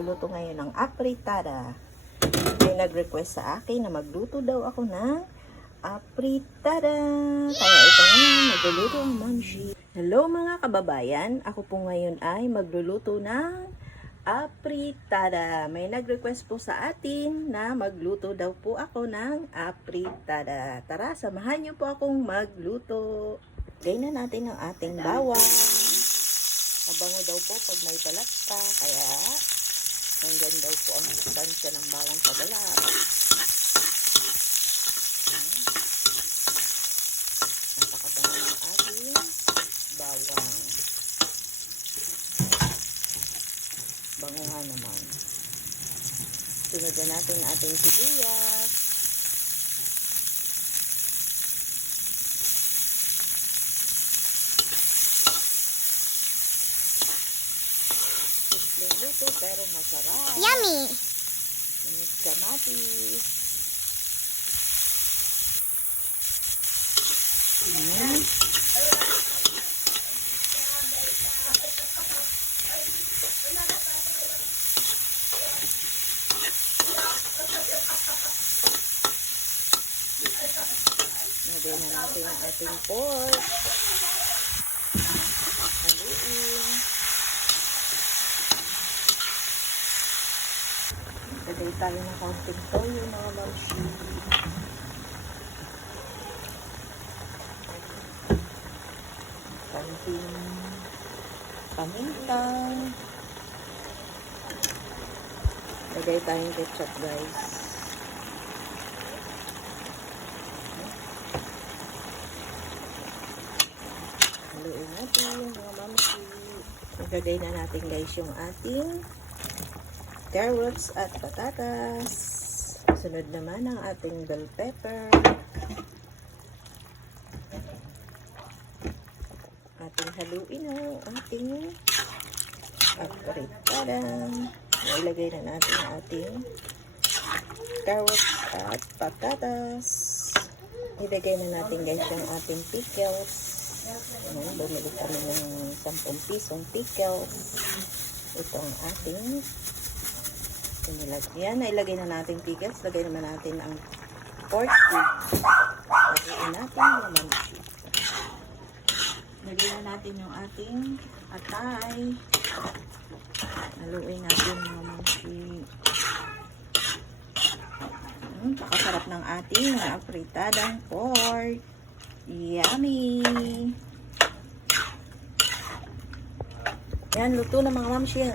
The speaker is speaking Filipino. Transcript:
magluluto ngayon ng apritada. May nag-request sa akin na magluto daw ako ng apritada. Kaya ito nga, magluluto ang Mamshi. Hello mga kababayan, ako po ngayon ay magluluto ng apritada. May nag-request po sa atin na magluto daw po ako ng apritada. Tara, samahan niyo po akong magluto. Lagay na natin ang ating bawang. Mabango daw po pag may balat pa, kaya nandyan daw po ang sustansya ng bawang sa balat. Napakabango ng ating bawang. Bango nga naman. Sunod na natin ang ating sibuyas. Simpleng luto pero masarap. Yummy! Manis kamatis. Ayan. Lagay na natin ang ating pork. Haluin. Lagay tayo ng kaunting toyo mga Mamshi. Kaunting paminta. Lagay tayong ketchup, guys. Haluin natin mga Mamshi. Lagay na natin, guys, yung ating carrots at patatas. Sunod naman ang ating bell pepper. Ating haluin ang ating apritada. Ilagay na natin ang ating carrots at patatas. Ilagay na natin, guys, yung ating pickles. Bumili kami ng 10 pisong pickles. Ito ang ating yan, nailagay na natin pickles. Lagay naman natin ang pork cubes. Lagyan natin yung Mamshi. Lagyan na natin yung ating atay. Haluin natin yung Mamshi. Pakasarap ng ating apritadang pork. Yummy! Yan, luto na mga Mamshi.